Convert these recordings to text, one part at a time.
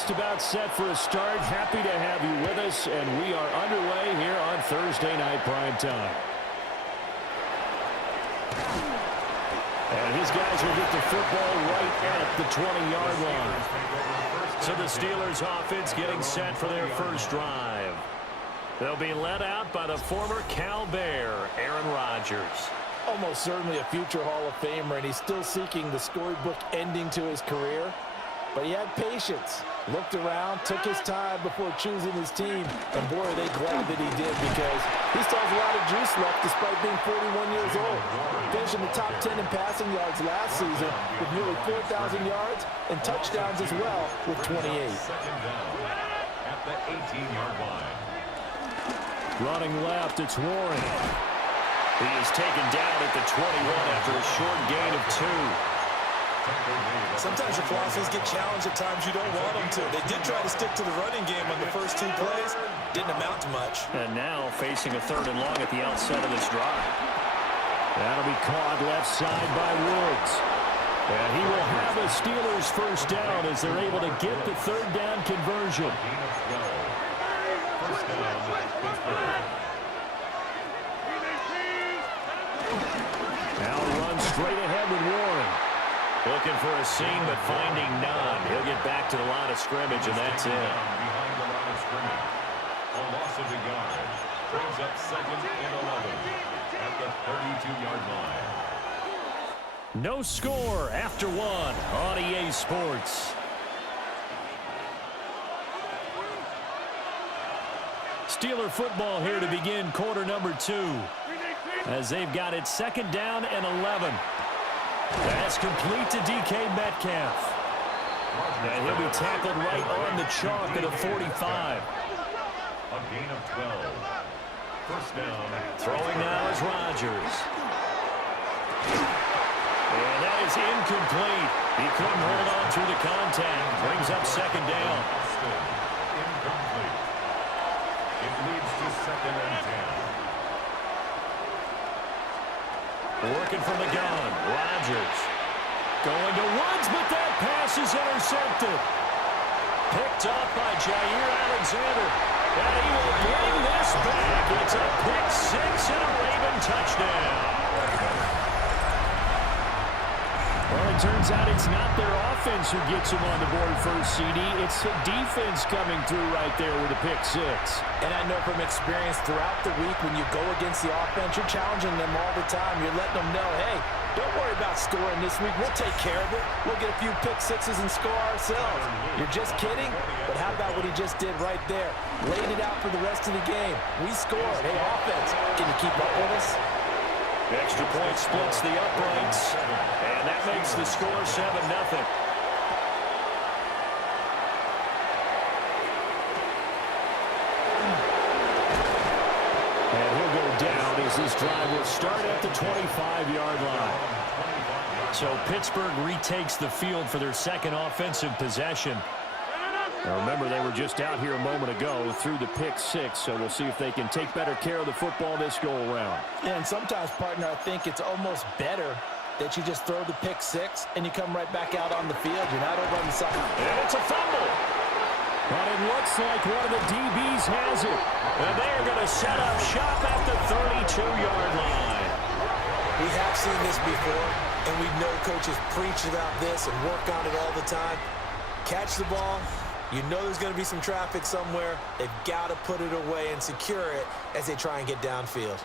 just about set for a start. Happy to have you with us, and we are underway here on Thursday Night Prime Time. And his guys will get the football right at the 20-yard line. So the Steelers offense getting set for their first drive. They'll be led out by the former Cal Bear, Aaron Rodgers. Almost certainly a future Hall of Famer, and he's still seeking the storybook ending to his career. But he had patience, looked around, took his time before choosing his team, and boy, are they glad that he did, because he still has a lot of juice left despite being 41 years old. Finishing the top 10 in passing yards last season with nearly 4,000 yards and touchdowns as well with 28. Second down at the 18-yard line. Running left, it's Warren. He is taken down at the 21 after a short gain of 2. Sometimes your philosophies get challenged at times you don't want them to. They did try to stick to the running game on the first 2 plays. Didn't amount to much. And now facing a 3rd and long at the outset of this drive. That'll be caught left side by Woods. And he will have a Steelers first down as they're able to get the 3rd down conversion. First down, Pittsburgh. Now run straight ahead with Warren. Looking for a seam, but finding none. He'll get back to the line of scrimmage, and that's it. Behind the line of scrimmage. A loss of the yard. Brings up 2nd and 11 at the 32-yard line. No score after 1 on EA Sports. Steeler football here to begin quarter number 2. As they've got it 2nd down and 11. That's complete to DK Metcalf. And he'll be tackled right on the chalk at a 45. A gain of 12. First down. Throwing now is Rodgers. And that is incomplete. He couldn't hold on through the contact. Brings up 2nd down. Incomplete. It leads to 2nd and 10. Working from the gun, Rodgers. Going to Woods, but that pass is intercepted. Picked up by Jair Alexander. And he will bring this back. It's a pick 6 and a Raven touchdown. Well, it turns out it's not their offense who gets him on the board first, CD. It's the defense coming through right there with a pick 6. And I know from experience throughout the week, when you go against the offense, you're challenging them all the time. You're letting them know, hey, don't worry about scoring this week. We'll take care of it. We'll get a few pick 6s and score ourselves. You're just kidding? But how about what he just did right there? Laid it out for the rest of the game. We scored. Hey, offense, can you keep up with us? Extra point splits the uprights, and that makes the score 7-0. And he'll go down as this drive will start at the 25-yard line. So Pittsburgh retakes the field for their 2nd offensive possession. Now remember, they were just out here a moment ago through the pick 6, so we'll see if they can take better care of the football this go-around. Yeah, and sometimes, partner, I think it's almost better that you just throw the pick 6 and you come right back out on the field. You're not over on the side. And it's a fumble. But it looks like one of the DBs has it. And they're going to set up shop at the 32-yard line. We have seen this before, and we know coaches preach about this and work on it all the time. Catch the ball. You know there's going to be some traffic somewhere. They've got to put it away and secure it as they try and get downfield.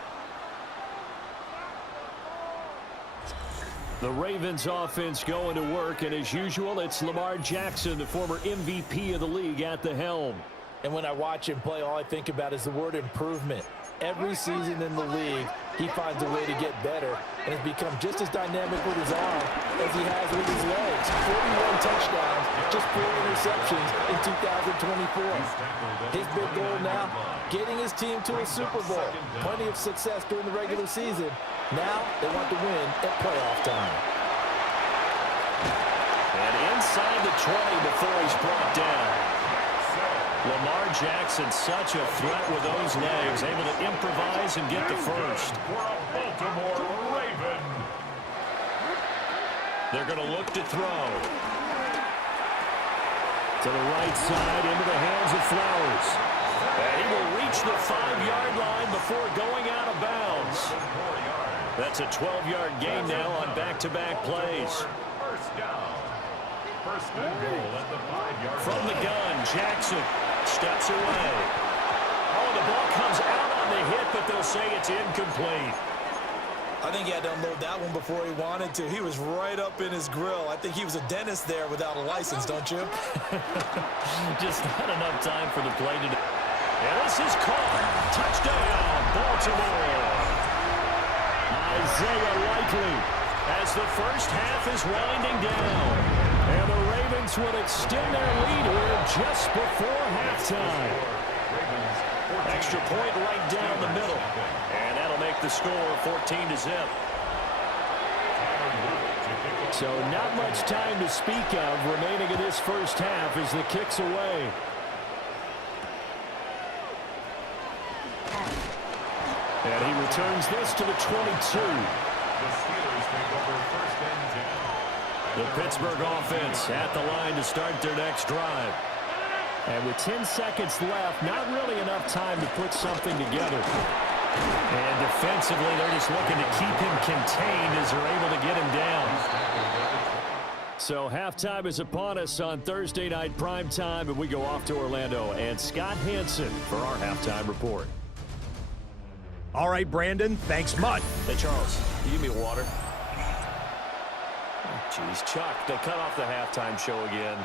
The Ravens offense going to work, and as usual, it's Lamar Jackson, the former MVP of the league, at the helm. And when I watch him play, all I think about is the word improvement. Every season in the league, he finds a way to get better and has become just as dynamic with his arm as he has with his legs. 41 touchdowns, just 4 interceptions in 2024. His big goal now, getting his team to a Super Bowl. Plenty of success during the regular season. Now they want to win at playoff time. And inside the 20 before he's brought down. Lamar Jackson, such a threat with those legs, able to improvise and get the first. For a Baltimore Raven. They're going to look to throw. To the right side, into the hands of Flowers. And he will reach the 5-yard line before going out of bounds. That's a 12-yard gain now on back-to-back plays. First down. First and goal at the 5-yard line. From the gun, Jackson steps away. Oh, the ball comes out on the hit, but they'll say it's incomplete. I think he had to unload that one before he wanted to. He was right up in his grill. I think he was a dentist there without a license, don't you? Just not enough time for the play to do. And this is caught. Touchdown, Baltimore. Isaiah Likely as the first half is winding down. And the Ravens will extend their lead here just before halftime. Extra point right down the middle. And that'll make the score 14-0. So not much time to speak of remaining in this first half as the kick's away. And he returns this to the 22. The Steelers take over first and 10. The Pittsburgh offense at the line to start their next drive. And with 10 seconds left, not really enough time to put something together. And defensively, they're just looking to keep him contained as they're able to get him down. So halftime is upon us on Thursday night primetime, and we go off to Orlando. And Scott Hansen for our halftime report. All right, Brandon, thanks much. Hey, Charles, you give me water? Jeez, Chuck, they cut off the halftime show again.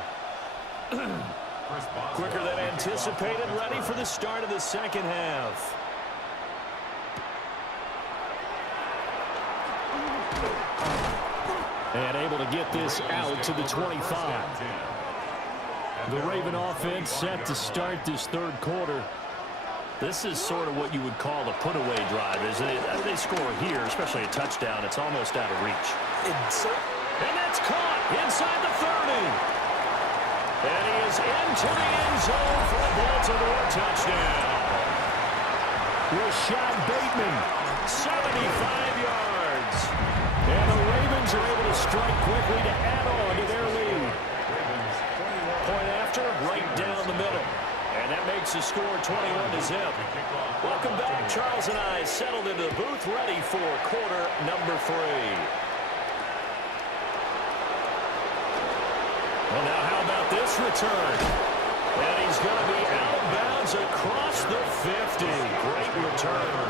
Quicker than anticipated, ready for the start of the second half. And able to get this out to the 25. The Raven offense set to start this third quarter. This is sort of what you would call a put-away drive, isn't it? As they score here, especially a touchdown, it's almost out of reach. And that's caught inside the 30. And he is into the end zone for a Baltimore touchdown. Rashad Bateman, 75 yards. And the Ravens are able to strike quickly to add on to their lead. Point after, right down the middle. And that makes the score 21-0. Welcome back. Charles and I settled into the booth, ready for quarter number 3. Well, now how about this return? And he's going to be out of bounds across the 50. Great return.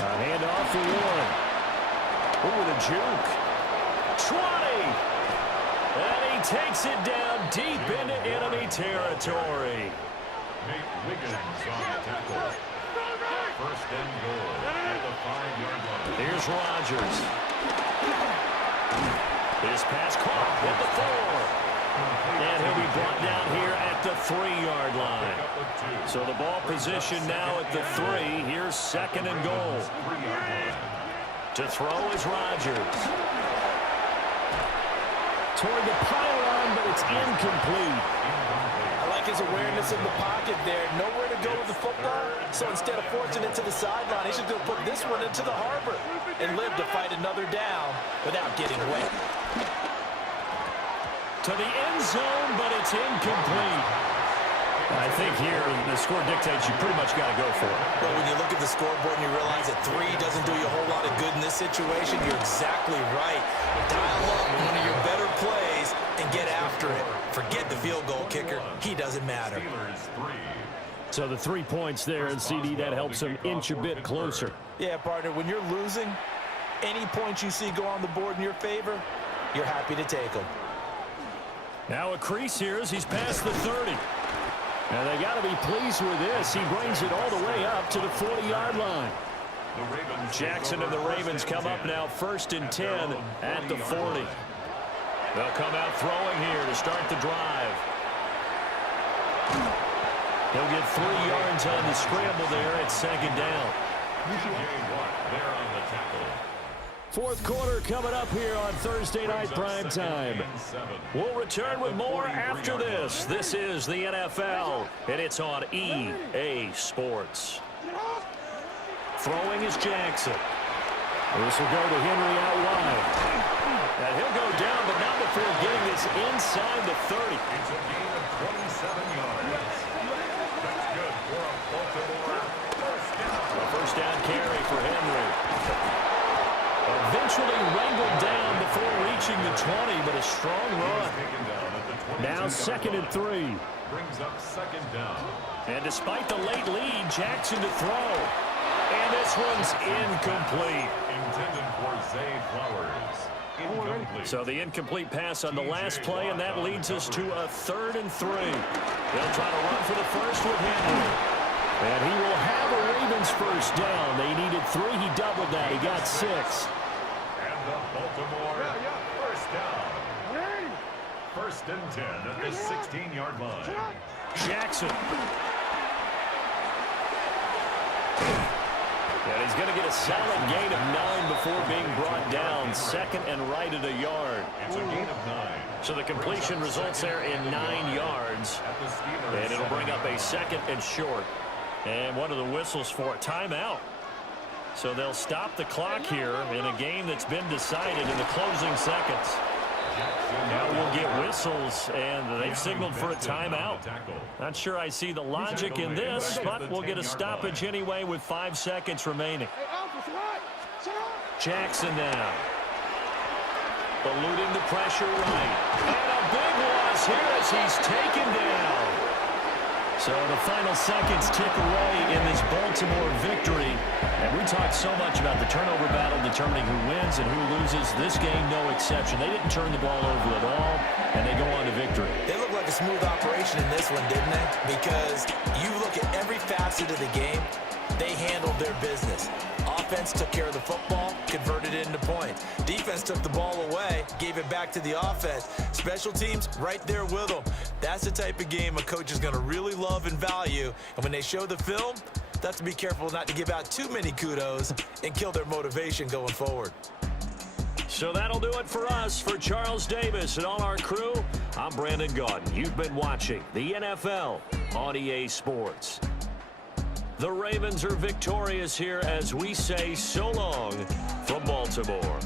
A handoff for Warren. Ooh, the juke. 20. And he takes it down deep into enemy territory. Nate Wiggins on the tackle. First and goal at the 5-yard line. Here's Rodgers. His pass caught at the 4. And he'll be brought down here at the 3-yard line. So the ball position now at the 3. Here's second and goal. To throw is Rodgers. Toward the pylon, but it's incomplete. I like his awareness in the pocket there. Nowhere to go with the football. So instead of forcing it to the sideline, he should go put this one into the harbor and live to fight another down without getting wet. To the end zone, but it's incomplete. I think here the score dictates you pretty much got to go for it. But when you look at the scoreboard and you realize that 3 doesn't do you a whole lot of good in this situation, you're exactly right. Dial up one of your better plays and get after it. Forget the field goal kicker. He doesn't matter. So the 3 points there, and CD, that helps him inch a bit closer. Yeah, partner, when you're losing, any points you see go on the board in your favor, you're happy to take them. Now a crease here as he's past the 30. And they got to be pleased with this. He brings it all the way up to the 40-yard line. Jackson and the Ravens come up now first and 10 at the 40. They'll come out throwing here to start the drive. He'll get 3 yards on the scramble there at second down. Fourth quarter coming up here on Thursday night primetime. We'll return with more after this. This is the NFL, and it's on EA Sports. Throwing is Jackson. This will go to Henry out wide. And he'll go down, but not before getting this inside the 30. It's a gain of 27 yards. That's good for a Baltimore first down. A first down carry for Henry. Eventually wrangled down before reaching the 20, but a strong run. Taken down at the 22 Now second and 3. Brings up second down. And despite the late lead, Jackson to throw. And this one's incomplete. Intended for Zay Flowers. Incomplete. So the incomplete pass on the last play, and that leads us to a 3rd and 3. They'll try to run for the first with Henry. And he will have a Ravens first down. They needed 3. He doubled that. He got 6. And the Baltimore first down. First and 10 at the 16-yard line. Jackson. And he's going to get a solid gain of 9 before being brought down. 2nd and right at a yard. It's a gain of 9. So the completion results there in 9 yards. At the Steelers. And it'll bring up a 2nd and short. And one of the whistles for a timeout. So they'll stop the clock here in a game that's been decided in the closing seconds. Now we'll get whistles, and they've signaled for a timeout. Not sure I see the logic in this, but we'll get a stoppage anyway with 5 seconds remaining. Jackson now. Eluding the pressure right. And a big loss here as he's taken down. So the final seconds tick away in this Baltimore victory. And we talked so much about the turnover battle determining who wins and who loses. This game, no exception. They didn't turn the ball over at all, and they go on to victory. They look like a smooth operation in this one, didn't they? Because you look at every facet of the game, they handled their business. Offense took care of the football, converted it into points. Defense took the ball away, gave it back to the offense. Special teams, right there with them. That's the type of game a coach is going to really love and value. And when they show the film, they have to be careful not to give out too many kudos and kill their motivation going forward. So that'll do it for us. For Charles Davis and all our crew, I'm Brandon Gaudin. You've been watching the NFL on EA Sports. The Ravens are victorious here as we say so long from Baltimore.